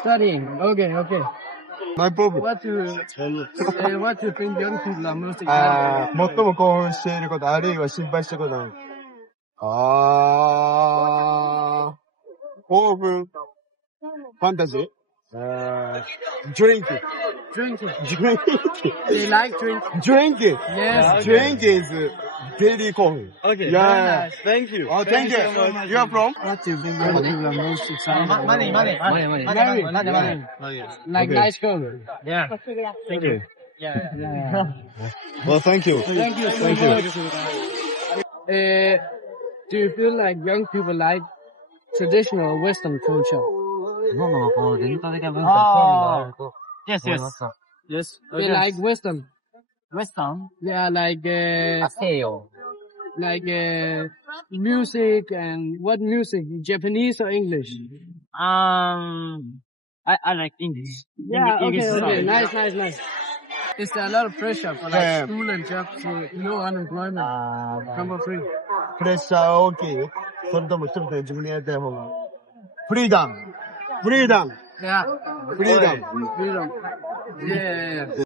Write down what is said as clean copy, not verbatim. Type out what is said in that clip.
Studying. Okay. My problem. What do you think young people are most excited 最も興奮していること、あるいは心配したことない。興奮。ファンタジーDrink. Drinking. Drink. They like drinking. Drink. Yes. Drink is very 興奮。Okay. Yeah. Thank you. Oh, thank you. You are from? What do you think young people are most excited Money. Money. Like Okay. nice girl. Yeah. Thank you. Well, thank you. Thank you so much. Do you feel like young people like traditional or Western culture? Yes. Yes. They like Western. Western? Yeah, like Aseo. Music and what music? Japanese or English? I like English. Yeah, English okay. song. Nice. Is there a lot of pressure for like Yeah. school and job to no unemployment? Number 3. プレッシャー大きいそれとも一人で自分でやりたい方が。フリーダム。Yeah. Freedom. Freedom. Yeah.